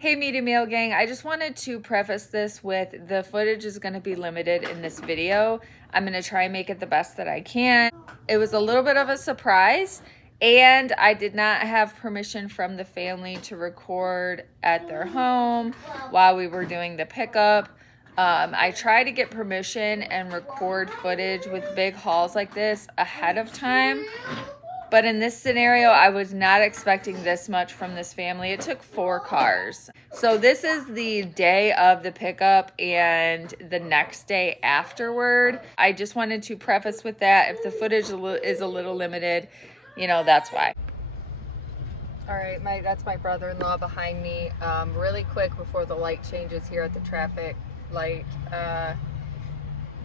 Hey Media Meal Gang, I just wanted to preface this with the footage is going to be limited in this video. I'm going to try and make it the best that I can. It was a little bit of a surprise, and I did not have permission from the family to record at their home while we were doing the pickup. I try to get permission and record footage with big hauls like this ahead of time. But in this scenario, I was not expecting this much from this family. It took 4 cars. So this is the day of the pickup and the next day afterward. I just wanted to preface with that. If the footage is a little limited, you know, that's why. All right, that's my brother-in-law behind me. Really quick before the light changes here at the traffic light.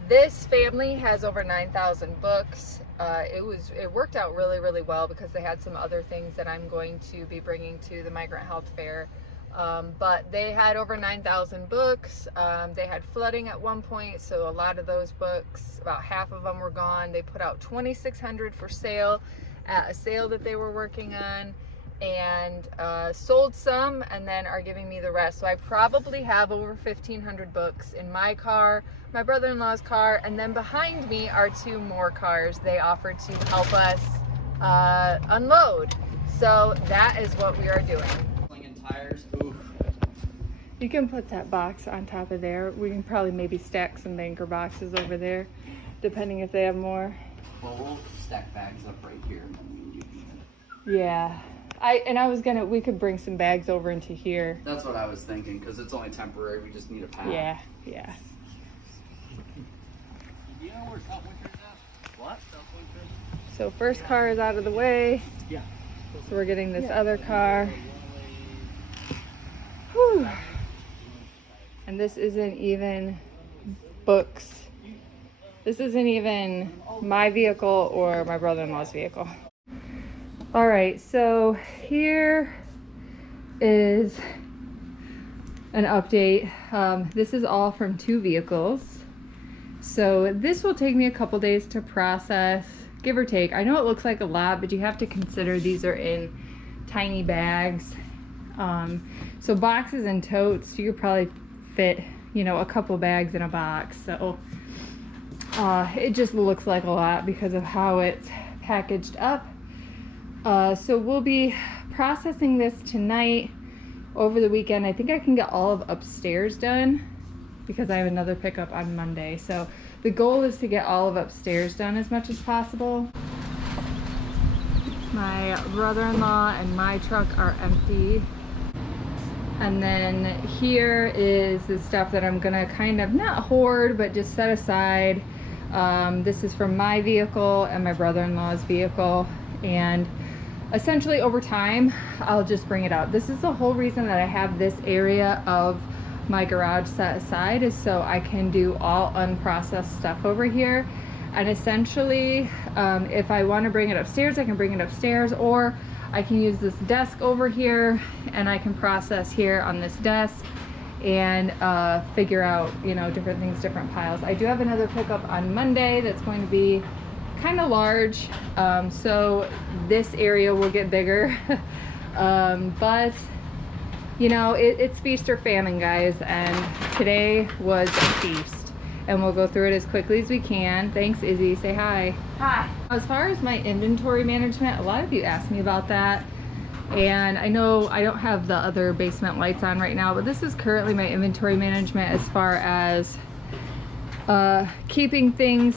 This family has over 9,000 books. It worked out really well because they had some other things that I'm going to be bringing to the Migrant Health Fair. But they had over 9,000 books. They had flooding at one point, so a lot of those books, about half of them were gone. They put out 2,600 for sale at a sale that they were working on, and sold some and then are giving me the rest. So I probably have over 1,500 books in my car, my brother-in-law's car, and then behind me are 2 more cars they offered to help us unload. So that is what we are doing. Tires. Ooh. You can put that box on top of there. We can probably maybe stack some banker boxes over there, depending if they have more. Well, we'll stack bags up right here. Yeah. We could bring some bags over into here. That's what I was thinking, because it's only temporary. We just need a pack. Yeah. Do you know where South Winter is at? What? South Winter? So first car is out of the way. Yeah. So we're getting this other car. Whew. And this isn't even books. This isn't even my vehicle or my brother-in-law's vehicle. All right, so here is an update. This is all from 2 vehicles. So this will take me a couple days to process, give or take. I know it looks like a lot, but you have to consider these are in tiny bags. So boxes and totes, you could probably fit, you know, a couple bags in a box. So it just looks like a lot because of how it's packaged up. So we'll be processing this tonight, over the weekend. I think I can get all of upstairs done because I have another pickup on Monday. So the goal is to get all of upstairs done as much as possible. My brother-in-law and my truck are empty. And then here is the stuff that I'm gonna kind of not hoard, but just set aside. This is from my vehicle and my brother-in-law's vehicle. And essentially over time, I'll just bring it out. This is the whole reason that I have this area of my garage set aside, is so I can do all unprocessed stuff over here. And essentially, if I want to bring it upstairs, I can bring it upstairs, or I can use this desk over here and I can process here on this desk and figure out, you know, different things, different piles. I do have another pickup on Monday that's going to be kind of large, so this area will get bigger. But you know, it's feast or famine, guys, and today was a feast, and we'll go through it as quickly as we can. Thanks, Izzy. Say hi. Hi. As far as my inventory management, a lot of you asked me about that, and I know I don't have the other basement lights on right now, but this is currently my inventory management as far as keeping things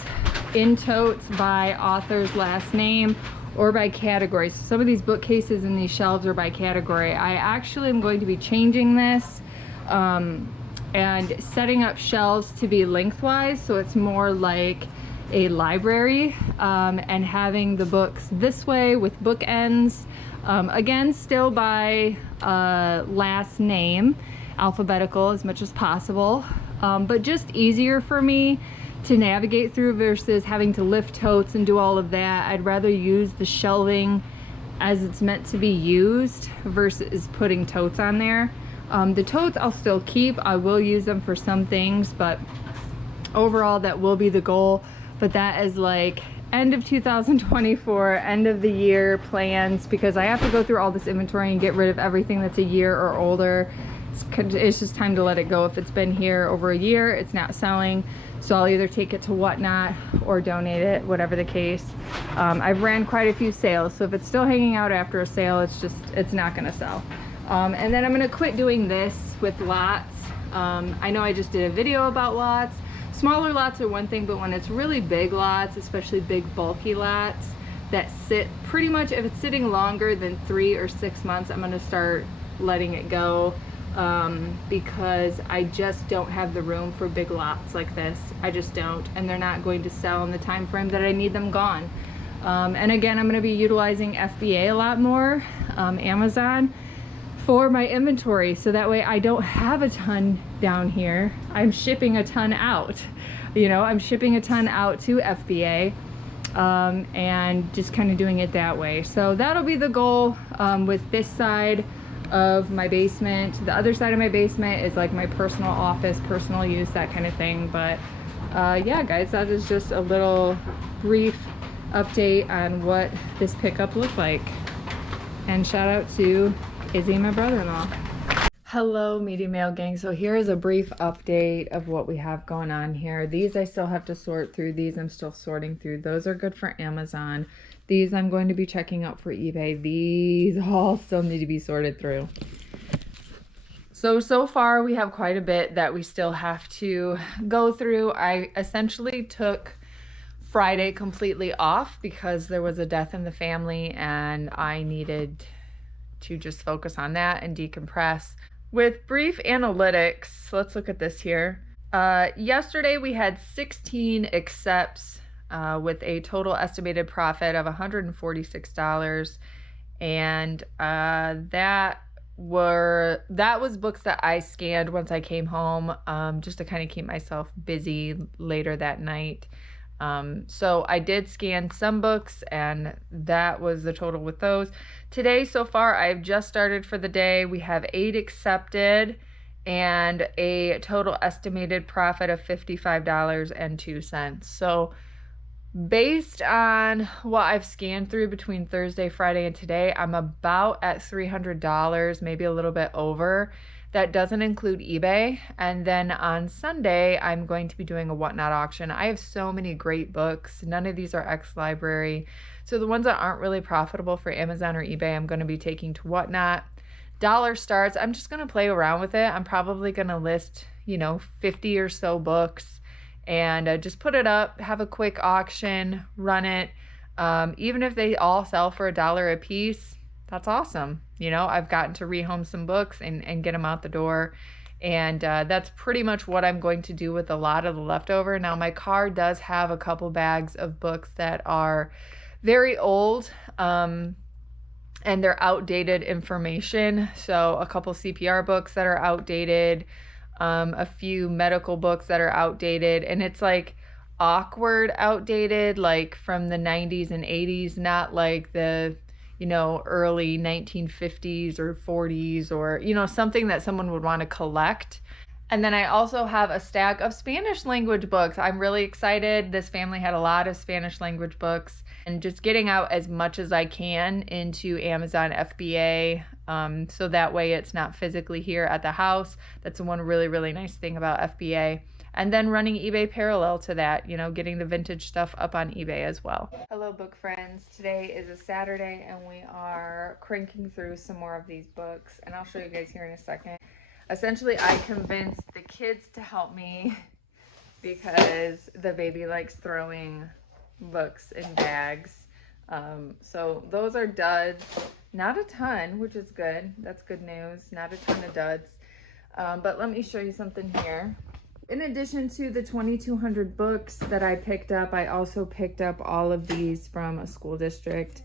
in totes by author's last name or by category. So some of these bookcases and these shelves are by category. I actually am going to be changing this and setting up shelves to be lengthwise, so it's more like a library, and having the books this way with bookends, again still by last name, alphabetical as much as possible, but just easier for me to navigate through versus having to lift totes and do all of that. I'd rather use the shelving as it's meant to be used versus putting totes on there. The totes I'll still keep. I will use them for some things, but overall that will be the goal. But that is like end of 2024, end of the year plans, because I have to go through all this inventory and get rid of everything that's a year or older. it's just time to let it go. If it's been here over a year, it's not selling. So I'll either take it to Whatnot or donate it, whatever the case. I've ran quite a few sales. So if it's still hanging out after a sale, it's not gonna sell. And then I'm gonna quit doing this with lots. I know I just did a video about lots. Smaller lots are one thing, but when it's really big lots, especially big bulky lots that sit pretty much, if it's sitting longer than 3 or 6 months, I'm gonna start letting it go, because I just don't have the room for big lots like this. I just don't, and they're not going to sell in the time frame that I need them gone. And again, I'm gonna be utilizing FBA a lot more, Amazon, for my inventory, so that way I don't have a ton down here. I'm shipping a ton out, you know, I'm shipping a ton out to FBA, and just kind of doing it that way. So that'll be the goal with this side of my basement. The other side of my basement is like my personal office, personal use, that kind of thing. But yeah, guys, that is just a little brief update on what this pickup looked like. And shout out to Izzy, my brother-in-law. Hello, Media Mail gang. So here is a brief update of what we have going on here. These I still have to sort through. These I'm still sorting through. Those are good for Amazon. These I'm going to be checking out for eBay. These all still need to be sorted through. So far we have quite a bit that we still have to go through. I essentially took Friday completely off because there was a death in the family and I needed to just focus on that and decompress. With brief analytics, let's look at this here. Yesterday we had 16 accepts with a total estimated profit of $146, and that was books that I scanned once I came home, just to kind of keep myself busy later that night. So I did scan some books, and that was the total with those. Today, so far, I've just started for the day. We have 8 accepted and a total estimated profit of $55.02. So based on what I've scanned through between Thursday, Friday, and today, I'm about at $300, maybe a little bit over. That doesn't include eBay. And then on Sunday, I'm going to be doing a Whatnot auction. I have so many great books. None of these are ex-library. So the ones that aren't really profitable for Amazon or eBay, I'm going to be taking to Whatnot. Dollar starts, I'm just going to play around with it. I'm probably going to list, 50 or so books and just put it up, have a quick auction, run it. Even if they all sell for $1 a piece, that's awesome. I've gotten to rehome some books and get them out the door. And that's pretty much what I'm going to do with a lot of the leftover. Now, my car does have a couple bags of books that are very old, and they're outdated information. So a couple CPR books that are outdated, a few medical books that are outdated. And it's like awkward outdated, like from the 90s and 80s, not like the early 1950s or 40s or, something that someone would want to collect. And then I also have a stack of Spanish language books. I'm really excited. This family had a lot of Spanish language books, and just getting out as much as I can into Amazon FBA, so that way it's not physically here at the house. That's one really, really nice thing about FBA. And then running eBay parallel to that, getting the vintage stuff up on eBay as well. Hello, book friends. Today is a Saturday and we are cranking through some more of these books, and I'll show you guys here in a second. Essentially, I convinced the kids to help me because the baby likes throwing books in bags. So those are duds. Not a ton, which is good. That's good news. Not a ton of duds. But let me show you something here. In addition to the 2,200 books that I picked up, I also picked up all of these from a school district.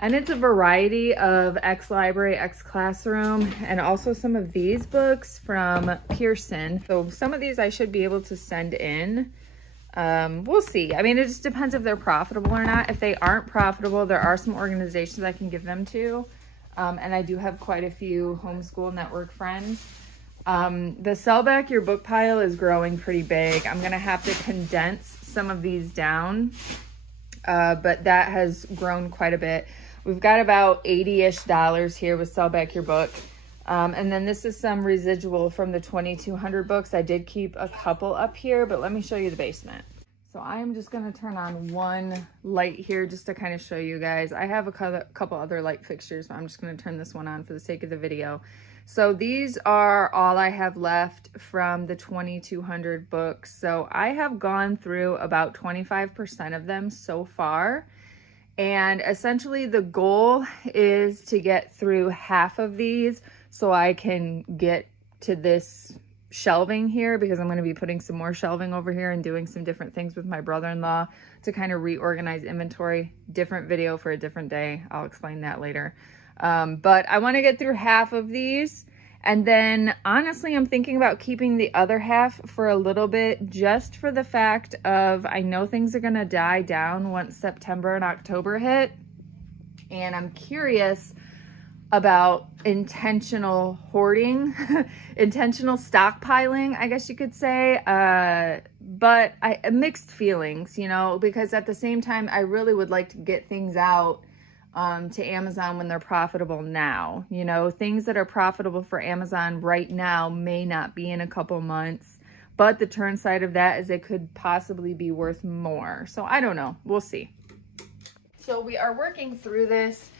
And it's a variety of ex-library, ex-classroom, and also some of these books from Pearson. So some of these I should be able to send in. We'll see. I mean, it just depends if they're profitable or not. If they aren't profitable, there are some organizations I can give them to. And I do have quite a few homeschool network friends. The Sell Back Your Book pile is growing pretty big. I'm gonna have to condense some of these down, but that has grown quite a bit. We've got about $80-ish here with Sell Back Your Book. And then this is some residual from the 2200 books. I did keep a couple up here, but let me show you the basement. So I'm just gonna turn on one light here just to kind of show you guys. I have a couple other light fixtures, but I'm just gonna turn this one on for the sake of the video. So these are all I have left from the 2200 books. So I have gone through about 25% of them so far. And essentially the goal is to get through half of these so I can get to this shelving here, because I'm going to be putting some more shelving over here and doing some different things with my brother-in-law to kind of reorganize inventory. Different video for a different day. I'll explain that later. But I want to get through half of these. And then honestly, I'm thinking about keeping the other half for a little bit, just for the fact of I know things are going to die down once September and October hit. And I'm curious about intentional hoarding, intentional stockpiling, I guess you could say. But mixed feelings, you know, because at the same time, I really would like to get things out to Amazon when they're profitable now. You know, things that are profitable for Amazon right now may not be in a couple months, but the turn side of that is it could possibly be worth more. So I don't know, we'll see. So we are working through this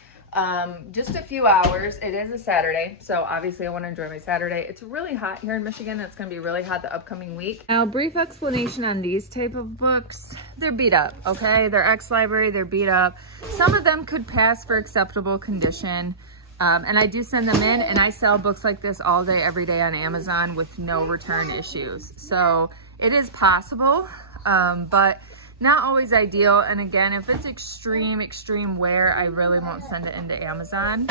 just a few hours. It is a Saturday, so obviously I want to enjoy my Saturday. It's really hot here in Michigan. It's going to be really hot the upcoming week. Now, brief explanation on these type of books. They're beat up, okay? They're ex-library, they're beat up. Some of them could pass for acceptable condition, and I do send them in, and I sell books like this all day, every day on Amazon with no return issues. So it is possible, but not always ideal. And again, if it's extreme wear, I really won't send it into Amazon.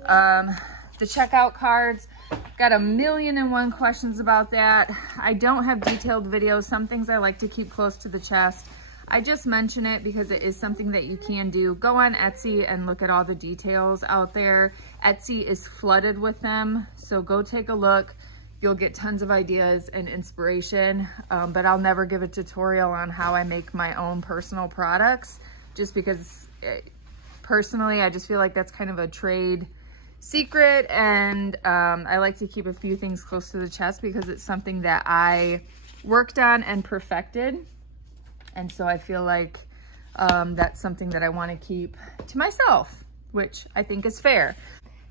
The checkout cards, got 1,000,001 questions about that. I don't have detailed videos. Some things I like to keep close to the chest. I just mention it because it is something that you can do. Go on Etsy and look at all the details out there. Etsy is flooded with them, so go take a look. You'll get tons of ideas and inspiration, but I'll never give a tutorial on how I make my own personal products, just because personally, I just feel like that's kind of a trade secret, and I like to keep a few things close to the chest because it's something that I worked on and perfected, and so I feel like that's something that I want to keep to myself, which I think is fair.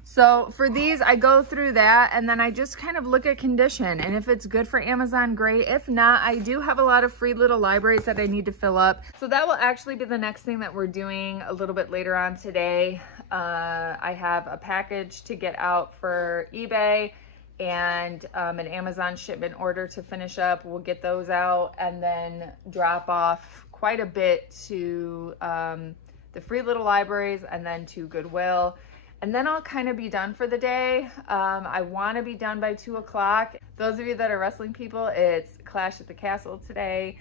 So for these, I go through that and then I just kind of look at condition, and if it's good for Amazon, great. If not, I do have a lot of free little libraries that I need to fill up. So that will actually be the next thing that we're doing a little bit later on today. I have a package to get out for eBay and an Amazon shipment order to finish up. We'll get those out and then drop off quite a bit to the free little libraries and then to Goodwill. And then I'll kind of be done for the day. I want to be done by 2 o'clock. Those of you that are wrestling people, it's Clash at the Castle today.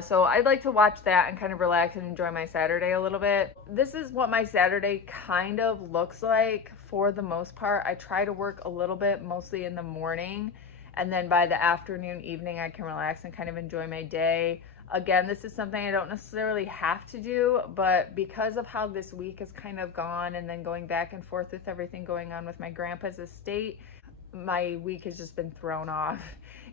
So I'd like to watch that and kind of relax and enjoy my Saturday a little bit. This is what my Saturday kind of looks like for the most part. I try to work a little bit, mostly in the morning. And then by the afternoon, evening, I can relax and kind of enjoy my day. Again, this is something I don't necessarily have to do, but because of how this week has kind of gone and then going back and forth with everything going on with my grandpa's estate, my week has just been thrown off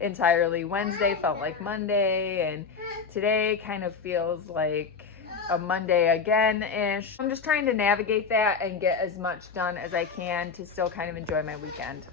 entirely. Wednesday felt like Monday, and today kind of feels like a Monday again-ish. I'm just trying to navigate that and get as much done as I can to still kind of enjoy my weekend.